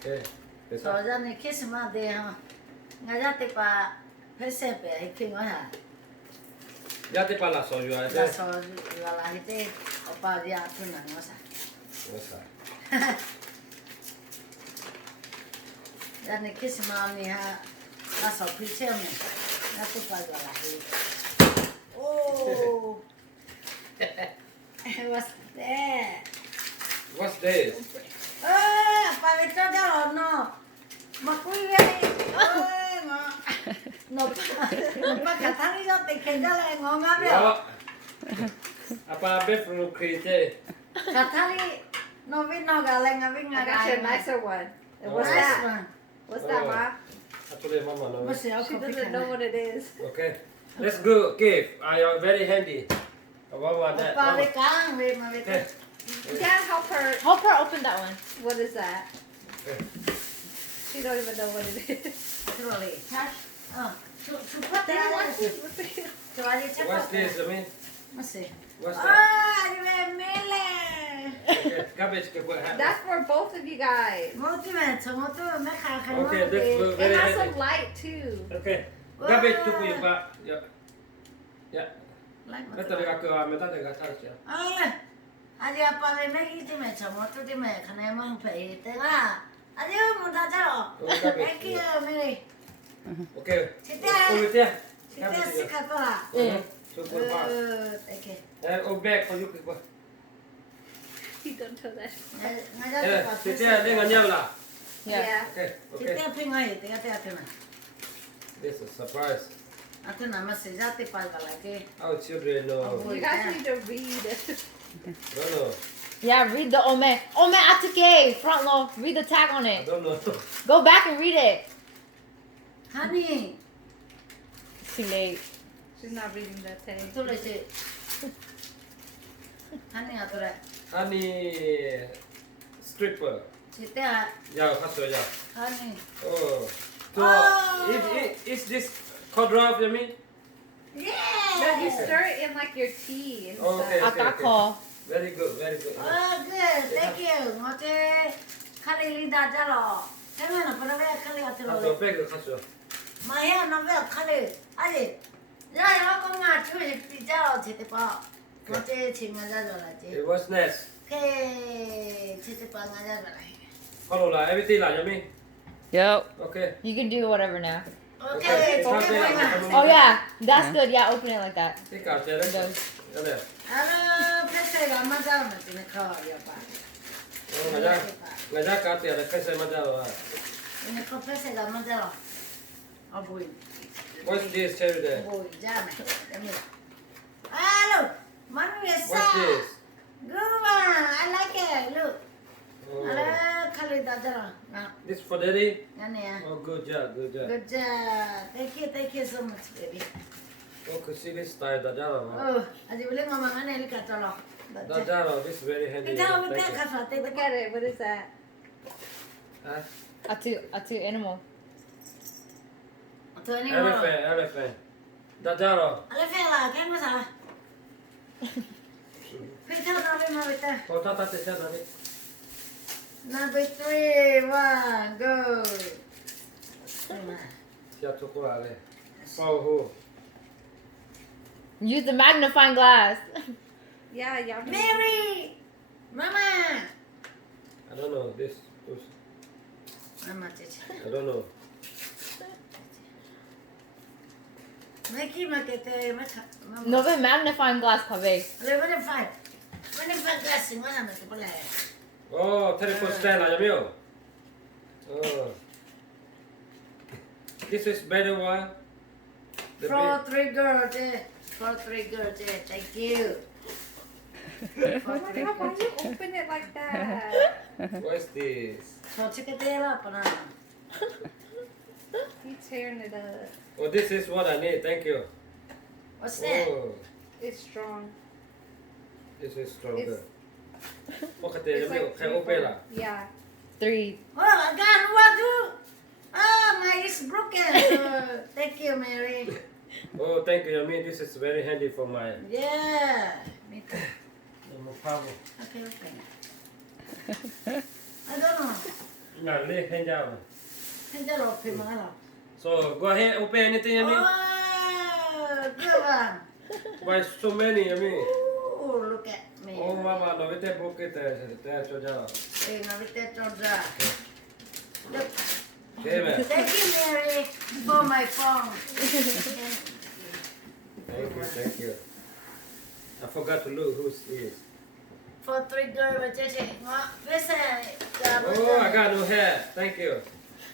Okay. This So one. then the kiss my day, huh? I got the pa, Pesepe, I think I had. Yate pala so you are there. That's all you are like it, about the afternoon, was What's that? I? Then the kiss mommy, that's all picture me. That's the part I like. Oh, it was there. What's this? Para esto ya o no. Ma kui ve. No pa katani yo te kenda le ngonga be. Yo. Apa bedroom create? Katani no vi no ga le nga vi nga I ga. got you a nicer one. And what's Oh. that? What's that, Oh. Ma? Actually, Mama knows. What's the She doesn't know what it is. Okay. Let's go. Give. I am very handy. What about that? Pa le Mama? kang ve ma ve. Okay. Dad, help her. Help her open that one. What is that? Okay. She don't even know what it is. Truly. Su pa te Dad, la. what's this? Tu ali cha pa. What's this? I mean, Ma se. what's that? Di mele. Okay. Garbage. What happened? That's for both of you guys. Mo ti me cho mo tu me kha kha. Okay, that's good. It Very has handy. some light too. Okay. Garbage to put your back. Yeah. Yeah. Like ma. Better I go. I'm not going to touch you. Aja apa me itu me cuma tu di me kena emang pay tengah. Aja mau dah jauh. Thank you Mary. Okay. Sita. Over there. Kita sikat lah. So good. Thank you. Oh, back for you people. You don't know that. Ngajar tu pas. Sit there. Dengan nhau lah. Yeah. Okay. Okay. Kita pingai tengah tengah tu na. This is a surprise. Atu nama sejati pas balai Our children know. You guys need to read. Don't know. Yeah, read the Ome. Ome Atake, front row. Read the tag on I it. don't know. Go back and read it. Honey, It's too late. She's not reading that thing. tu le si. Honey atu le. Honey stripper. Sita. Yeah, faster, yeah. Honey. Oh. So, Oh. is this cold draft, you mean? No, you Yeah. stir it in like your tea and Oh, stuff. okay. Atako. Very good, very good. Oh, good. Thank you. Ngoce kali linda jalo. Kemana pada be kali atu Faster, le. back, faster. Maya na be kali. Aje. Ya ya ko nga chu pi jalo chete pa. Ngoce chinga jalo la je. It was next. Ke chete pa nga jalo la. Follow lah, everything lah, you mean? Yep. Okay. You can do whatever now. Okay, Okay, okay, okay. boy. Oh yeah, that's good. Yeah, open it like that. Take out there. It does. Yeah, there. Ano, pese la madal na tinakaw ya pa. Oh, ngaja kat ya, kasi madal lah. Ini ko pese la madal. Aboy. What's this cherry there? Aboy, jame. Dami. Hello. Manu What's yesa. this? Good one. I like it. Look. Oh, Ala kali dajala. Na, this for daddy? yani ya. Oh, good job, good job. Good job. Thank you so much, baby. Oh, kasi this style dajala. Oh, aji boleh ngomong ane lihat tolong. Dajala, this very handy. Kita Thank minta you. kasih. Look at it. What is that? Huh? Atu animal. Tu ni mana? Elephant. Dajala. Ale fela, kan masa? Kita nak beli mana kita? Oh, tata teacher tadi. Number 3, 1, go. Siap coklat le. Oh, Use the magnifying glass. Yeah, y'all. Mary, Mama. I don't know this. Mama cici. I don't know. Maki makete macam. No, the magnifying glass, Pave. Le mana five? Mana five glassing mana macam boleh? Oh, telephone stand lah, Jamil. Oh. This is better one. The For 3 girls, for 3 girls, thank you. Oh my God, why you open it like that? What's this? So cikete lah pernah. You tearing it up. Oh, this is what I need. Thank you. What's that? Oh, It's strong. this is stronger. It's- Oh, kata It's Jamil, like kayak opel lah. Yeah. 3. Oh, again, what do? Oh, my is broken. So, thank you, Mary. Oh, thank you, Jamil. This is very handy for my Yeah, me too. power. Okay. I don't know. Now lay hand down. Hand off him, So go ahead, open anything, Yummy. Oh, good one. Why so many, Yummy? Oh, look at me. Oh, Mama, no, it's a bucket there, Georgia. Hey, now with that Georgia. Look. Okay, man. Thank you, Mary, for my phone. Thank you. I forgot to look who's this. For 3 girls, just Oh, I got new hair. Thank you.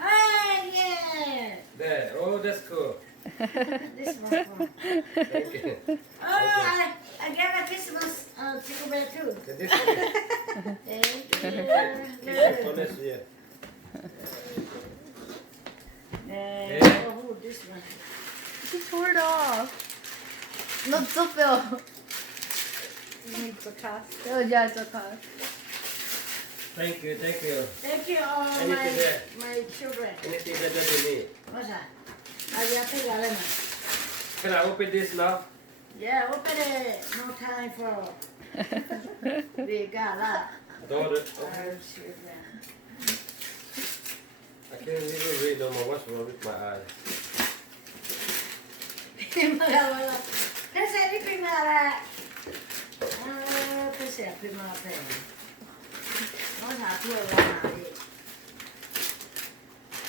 Ah, yeah. There. Oh, that's cool. This one. Thank you. Oh, I got a Christmas cigarette too. Okay, this one. Thank This is for you. next year. Oh, this one. She tore it off. No, still feel. Needs a cast. Oh, yeah, it's okay. Thank you, thank you. Thank you, all Anything there? my children. Anything that you need. What's that? I got to get it. Can I open this now? Yeah, open it. No time for. We got that. Daughter. Our Okay. children. I can't even read no more. What's wrong with my eyes? Cái xe đi phim nào là cái xe phim nào thế nó thả thua là nào đi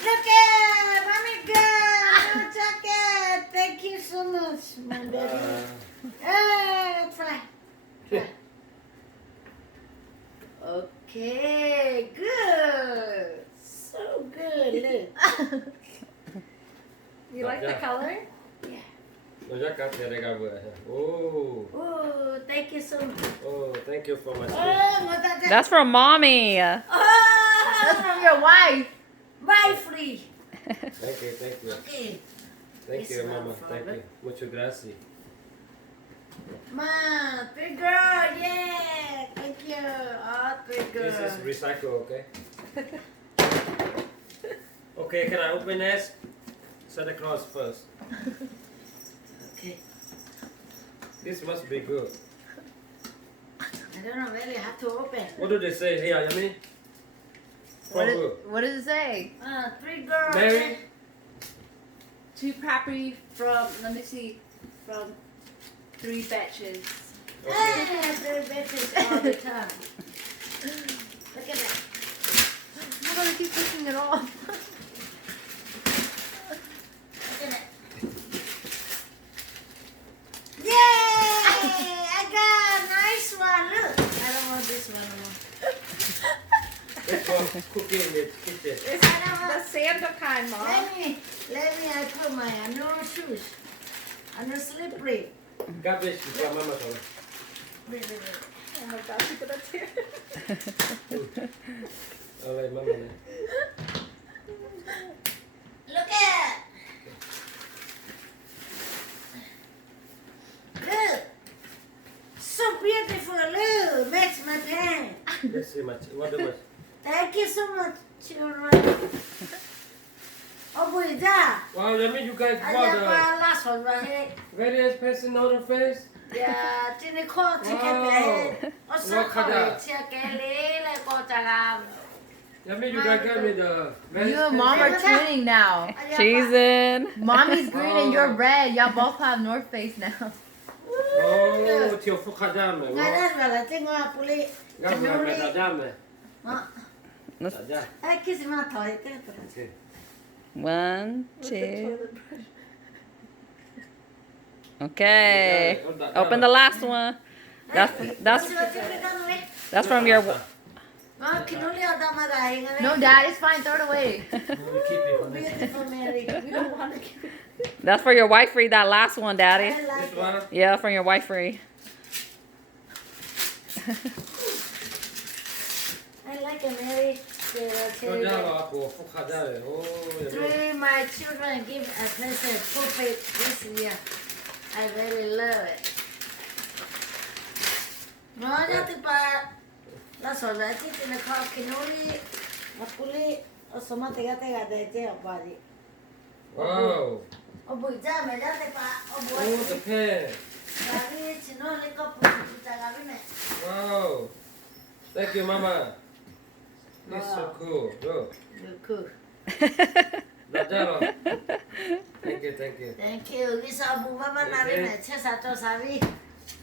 look at mommy girl look at thank you so much my baby fly okay good so good look You like the color? yeah. No, já cá tem legal agora. Oh, Oh, thank you so much. oh, thank you for my sleep. Oh, what that? That's from mommy. That's Oh, from your wife. buy free. Thank you, thank you. Okay. Thank This you, one Mama. for Thank me. you. Muchas gracias. Ma, big girl, yeah. Thank you. Oh, big girl. This is recycle, okay? Okay, can I open this? Santa Claus first. Okay. This must be good. I don't know where you have to open. What do they say here, Yummy? What, From who? what does it say? 3 girls. Mary? To property from, let me see, from 3 batches. Okay. They're bitches all the time. Look at that. I'm gonna keep pushing it off. Look at that. Yay! I got a nice one. Look. I don't want this one anymore. Let's go cooking in the kitchen. It's I don't want. the Santa kind, Mom. Let me, I put my no shoes. No slippery. Garbage for Mama. Wait. Oh my gosh, look at that tear. All right, Mama. Look at. Look. So beautiful. Look. Match my pants. Let's see much. What do much? Thank you so much, children. Oh, boy, da. Wow, Yummy, you guys I bought have a my last one right here. very expensive Northern Face. Yeah, trên đây kho thì cái bé. Nó sắp khỏi chia cái lễ lại cô chả làm. Yummy, you guys got me the very You and mom are expensive- twinning now. She's in. Mommy's green and you're Oh. red. Y'all both have North Face now. Oh, thiếu phúc khá đam này. Ngày đó là trên hoa puli. Gặp là mẹ đã đam này. Đó. Đã đam. Ai kiss mà thôi cái. Okay. 1, 2. Okay. Open the last one. That's from your. No, Dad, it's fine. Throw it away. We keep it for next. Beautiful Mary. We don't want to keep it. That's for your wife free. That last one, Daddy. I like This it. one? Yeah, from your wife free. I like it, Mary. Cho ra là của phúc khá đam này. Oh, Yummy. Three my children give a present perfect this year. I very love it. Nó nhá thì bà là sổ ra chứ thì nó khó khi nó đi mà cú đi ở số mà tega để chơi ở bà đi. Wow. Ở buổi ra mẹ ra thì bà ở buổi Oh, the pen. bà đi chỉ nó lấy cốc bụi ra cái này. Wow. Thank you, Mama. It's so cool. Look. You're cool. Najaro. Thank you. Thank you. We saw Baba Nari Chesa to Savi.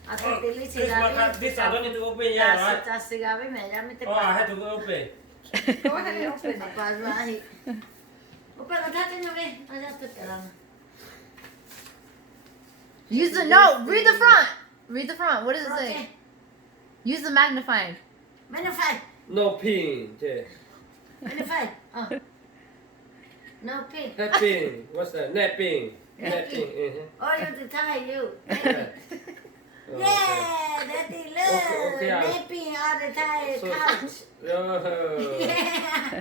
I think the This little one, this I don't need to open yet, right? Sigavi, Yamit. Oh, I had to open. Go ahead and open it. Open the touching of it. I just took it on. Use the no. Read the front. Read the front. What does it say? Use the magnifying. Magnify. No pin. Yeah. Magnify. Oh. No pin. Napping. What's that? Napping. Napping. Oh, you to tie you. Oh, Yeah, Daddy, look. Okay, I- Napping all the time. So- Couch. Oh. Yeah.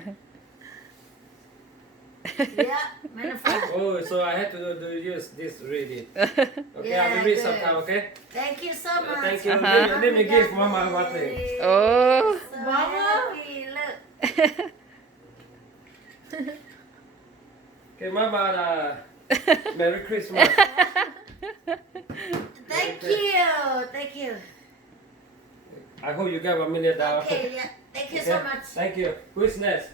Yeah, magnify. Oh, so I had to use this read it. Okay, I Yeah, will read good. sometime, okay? Thank you so much. Thank you. Uh-huh. Let me give Mama one thing. Oh. So Mama? happy, look. Okay, Mama, Merry Christmas. Thank you. Thank you. I hope you get $1 million. Okay, yeah. Thank you so Okay? much. Thank you. Who's next?